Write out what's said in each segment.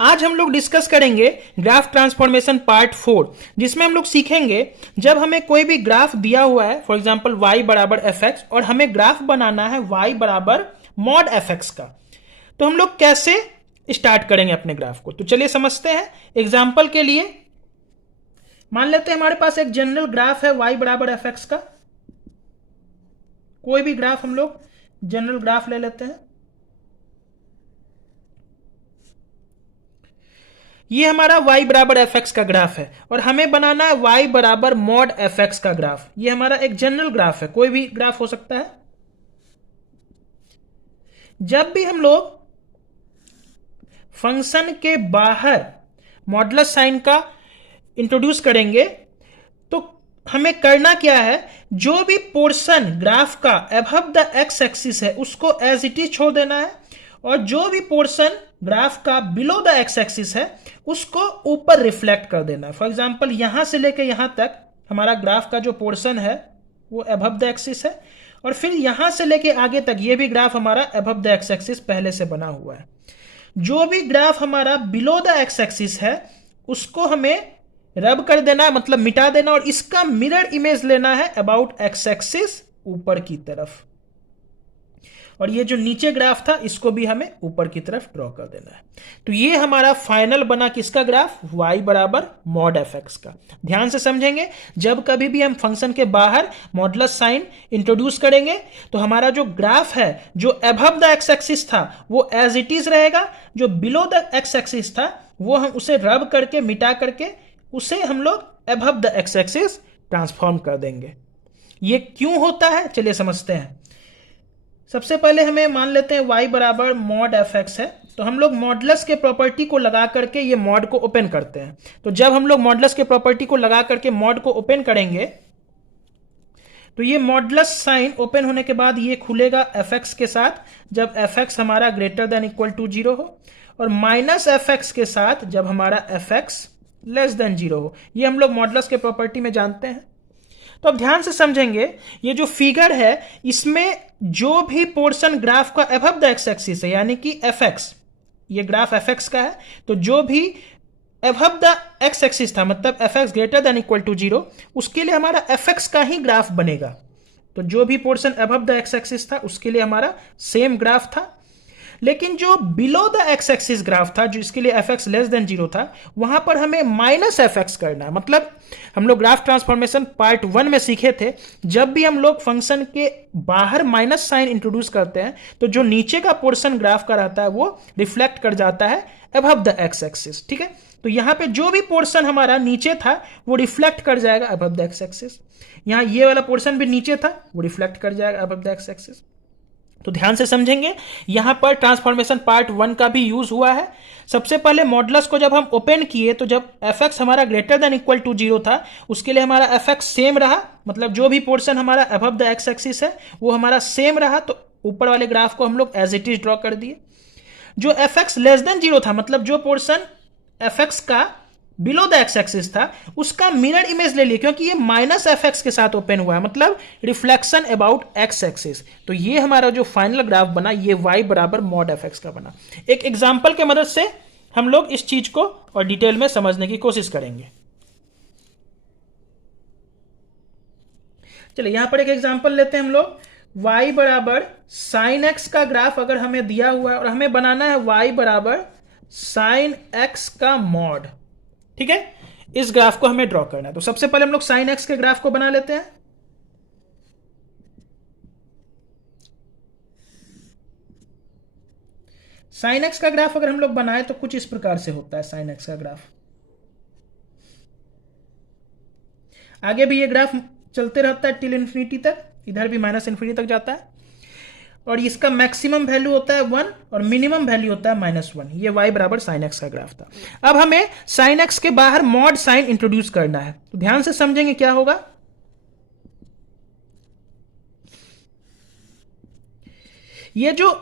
आज हम लोग डिस्कस करेंगे ग्राफ ट्रांसफॉर्मेशन पार्ट 4, जिसमें हम लोग सीखेंगे जब हमें कोई भी ग्राफ दिया हुआ है, फॉर एग्जांपल y बराबर एफ एक्स, और हमें ग्राफ बनाना है y बराबर मॉड एफ एक्स का, तो हम लोग कैसे स्टार्ट करेंगे अपने ग्राफ को। तो चलिए समझते हैं। एग्जाम्पल के लिए मान लेते हैं हमारे पास एक जनरल ग्राफ है y बराबर एफ एक्स का। कोई भी ग्राफ हम लोग जनरल ग्राफ ले लेते हैं। ये हमारा y बराबर एफ एक्स का ग्राफ है और हमें बनाना है y बराबर मॉड एफ एक्स का ग्राफ। ये हमारा एक जनरल ग्राफ है, कोई भी ग्राफ हो सकता है। जब भी हम लोग फंक्शन के बाहर मॉडुलस साइन का इंट्रोड्यूस करेंगे तो हमें करना क्या है, जो भी पोर्शन ग्राफ का अबव द एक्स एक्सिस है उसको एज इट इज छोड़ देना है, और जो भी पोर्शन ग्राफ का बिलो द एक्स एक्सिस है उसको ऊपर रिफ्लेक्ट कर देना है। फॉर एग्जांपल यहां से लेके यहां तक हमारा ग्राफ का जो पोर्शन है वो अबव द एक्सिस है, और फिर यहां से लेके आगे तक ये भी ग्राफ हमारा अबव द एक्स एक्सिस पहले से बना हुआ है। जो भी ग्राफ हमारा बिलो द एक्स एक्सिस है उसको हमें रब कर देना है, मतलब मिटा देना, और इसका मिरर इमेज लेना है अबाउट एक्स एक्सिस ऊपर की तरफ, और ये जो नीचे ग्राफ था इसको भी हमें ऊपर की तरफ ड्रॉ कर देना है। तो ये हमारा फाइनल बना किसका ग्राफ, y बराबर मॉड एफ एक्स का। ध्यान से समझेंगे, जब कभी भी हम फंक्शन के बाहर मॉडुलस साइन इंट्रोड्यूस करेंगे तो हमारा जो ग्राफ है जो अबव द एक्स एक्सिस था वो एज इट इज रहेगा, जो बिलो द एक्स एक्सिस था वो हम उसे रब करके मिटा करके उसे हम लोग above the X axis transform कर देंगे। ये क्यों होता है चलिए समझते हैं। सबसे पहले हमें मान लेते हैं y बराबर मॉड एफ एक्स है, तो हम लोग मॉडुलस के प्रॉपर्टी को लगा करके ये मॉड को ओपन करते हैं। तो जब हम लोग मॉडुलस के प्रॉपर्टी को लगा करके मॉड को ओपन करेंगे तो ये मॉडुलस साइन ओपन होने के बाद ये खुलेगा एफ एक्स के साथ जब एफ एक्स हमारा ग्रेटर देन इक्वल टू 0 हो, और माइनस एफ एक्स के साथ जब हमारा एफ एक्स लेस देन 0 हो। ये हम लोग मॉडुलस के प्रॉपर्टी में जानते हैं। तो अब ध्यान से समझेंगे, ये जो फिगर है इसमें जो भी पोर्शन ग्राफ का अबव द एक्स एक्सिस है, यानी कि एफ एक्स, ये ग्राफ एफ एक्स का है, तो जो भी अबव द एक्स एक्सिस था मतलब F X greater than equal to 0, उसके लिए हमारा एफ एक्स का ही ग्राफ बनेगा। तो जो भी portion above the X axis था उसके लिए हमारा सेम ग्राफ था। लेकिन जो below the X axis graph था, जो इसके लिए एफ एक्स लेस देन 0 था, वहां पर हमें माइनस एफ एक्स करना है। मतलब हम लोग ग्राफ ट्रांसफॉर्मेशन पार्ट 1 में सीखे थे, जब भी हम लोग फंक्शन के बाहर माइनस साइन इंट्रोड्यूस करते हैं तो जो नीचे का पोर्शन ग्राफ का रहता है वो रिफ्लेक्ट कर जाता है अबव द एक्स एक्सिस। ठीक है, तो यहां पे जो भी पोर्शन हमारा नीचे था वो रिफ्लेक्ट कर जाएगा अबव द एक्स एक्सिस। यहां ये वाला पोर्शन भी नीचे था, वो रिफ्लेक्ट कर जाएगा अबव द एक्स एक्सिस। तो ध्यान से समझेंगे, यहां पर ट्रांसफॉर्मेशन पार्ट 1 का भी यूज हुआ है। सबसे पहले मॉडुलस को जब हम ओपन किए तो जब एफ एक्स हमारा ग्रेटर देन इक्वल टू 0 था उसके लिए हमारा एफ एक्स सेम रहा, मतलब जो भी पोर्शन हमारा अबव द एक्स एक्सिस है वो हमारा सेम रहा, तो ऊपर वाले ग्राफ को हम लोग एज इट इज ड्रॉ कर दिए। जो एफ एक्स लेस देन 0 था, मतलब जो पोर्शन एफ एक्स का बिलो द एक्स एक्सिस था उसका मिरर इमेज ले लिए, क्योंकि ये माइनस एफ एक्स के साथ ओपन हुआ है, मतलब रिफ्लेक्शन अबाउट एक्स एक्सिस। तो ये हमारा जो फाइनल ग्राफ बना ये y बराबर मॉड एफ एक्स का बना। एक एग्जांपल के मदद से हम लोग इस चीज को और डिटेल में समझने की कोशिश करेंगे। चलिए यहां पर एक एग्जांपल लेते हैं हम लोग। y बराबर साइन एक्स का ग्राफ अगर हमें दिया हुआ है और हमें बनाना है y बराबर साइन एक्स का मॉड। ठीक है, इस ग्राफ को हमें ड्रॉ करना है। तो सबसे पहले हम लोग साइन एक्स के ग्राफ को बना लेते हैं। साइन एक्स का ग्राफ अगर हम लोग बनाए तो कुछ इस प्रकार से होता है साइन एक्स का ग्राफ। आगे भी ये ग्राफ चलते रहता है टिल इंफिनिटी तक, इधर भी माइनस इंफिनिटी तक जाता है, और इसका मैक्सिमम वैल्यू होता है 1 और मिनिमम वैल्यू होता है -1। ये y बराबर साइन एक्स का ग्राफ था। अब हमें साइन एक्स के बाहर मॉड साइन इंट्रोड्यूस करना है, तो ध्यान से समझेंगे क्या होगा। ये जो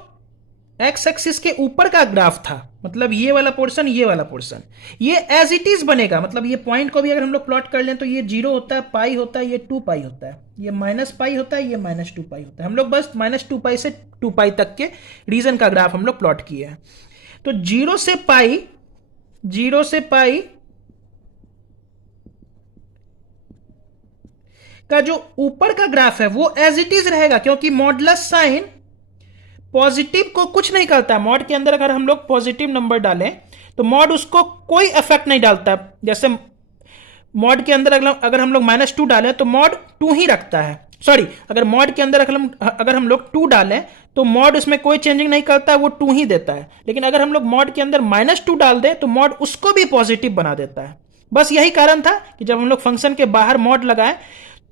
एक्स एक्सिस के ऊपर का ग्राफ था, मतलब ये वाला पोर्शन ये वाला पोर्शन, ये एज इट इज बनेगा। मतलब ये पॉइंट को भी अगर हम लोग प्लॉट कर लें तो ये 0 होता है, पाई होता है, ये 2 पाई होता है, ये माइनस पाई होता है, ये -2 पाई होता है। हम लोग बस -2 पाई से 2 पाई तक के रीजन का ग्राफ हम लोग प्लॉट किए हैं। तो 0 से पाई 0 से पाई का जो ऊपर का ग्राफ है वो एज इट इज रहेगा, क्योंकि मॉडुलस साइन पॉजिटिव को कुछ नहीं करता है। मॉड के अंदर अगर हम लोग पॉजिटिव नंबर डालें तो मॉड उसको कोई इफेक्ट नहीं डालता। जैसे मॉड के अंदर अगर हम लोग -2 डालें तो मॉड 2 ही रखता है। सॉरी, अगर मॉड के अंदर अगर हम लोग 2 डालें तो मॉड उसमें कोई चेंजिंग नहीं करता है, वो 2 ही देता है। लेकिन अगर हम लोग मॉड के अंदर -2 डाल दें तो मॉड उसको भी पॉजिटिव बना देता है। बस यही कारण था कि जब हम लोग फंक्शन के बाहर मॉड लगाए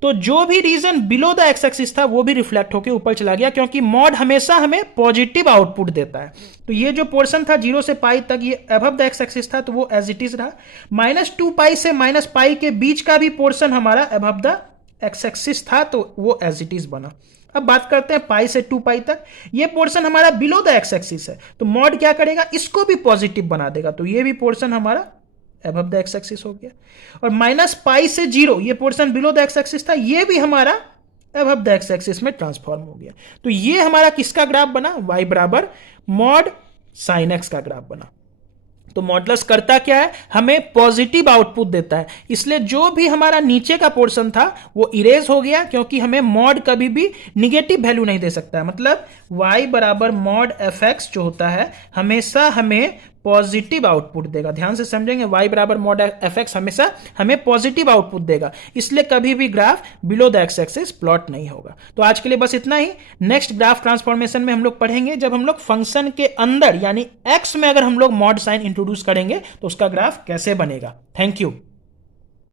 तो जो भी region below the X axis था वो भी रिफ्लेक्ट होकर ऊपर चला गया, क्योंकि मॉड हमेशा हमें पॉजिटिव आउटपुट देता है। तो ये जो पोर्शन था 0 से पाई तक, ये अबव द एक्स एक्सिस था, तो वो एज इट इज रहा। -2 पाई से -पाई के बीच का भी पोर्शन हमारा अबव द एक्स एक्सिस था, तो वो एज इट इज बना। अब बात करते हैं पाई से 2 पाई तक। ये पोर्शन हमारा बिलो द एक्स एक्सिस है, तो मॉड क्या करेगा, इसको भी पॉजिटिव बना देगा। तो ये भी पोर्शन हमारा अबव द एक्स एक्सिस हो गया। और -पाई से 0, ये portion below the X axis था, ये भी हमारा अबव द एक्स एक्सिस में ट्रांसफॉर्म हो गया। तो ये हमारा किसका ग्राफ बना, y बराबर मॉड साइन एक्स का ग्राफ बना। तो मॉडुलस करता क्या है, हमें पॉजिटिव आउटपुट देता है, इसलिए जो भी हमारा नीचे का पोर्शन था वो इरेज हो गया, क्योंकि हमें मॉड कभी भी निगेटिव वैल्यू नहीं दे सकता है। मतलब y बराबर मॉड एफ एक्स जो होता है हमेशा हमें पॉजिटिव आउटपुट देगा। ध्यान से समझेंगे, y बराबर मॉड एफ एक्स हमेशा हमें पॉजिटिव आउटपुट देगा, इसलिए कभी भी graph below the X axis plot नहीं होगा। तो आज के लिए बस इतना ही। नेक्स्ट ग्राफ ट्रांसफॉर्मेशन में हम लोग पढ़ेंगे जब हम लोग फंक्शन के अंदर यानी x में अगर हम लोग मॉड साइन इंट्रोड्यूस करेंगे तो उसका ग्राफ कैसे बनेगा। Thank you.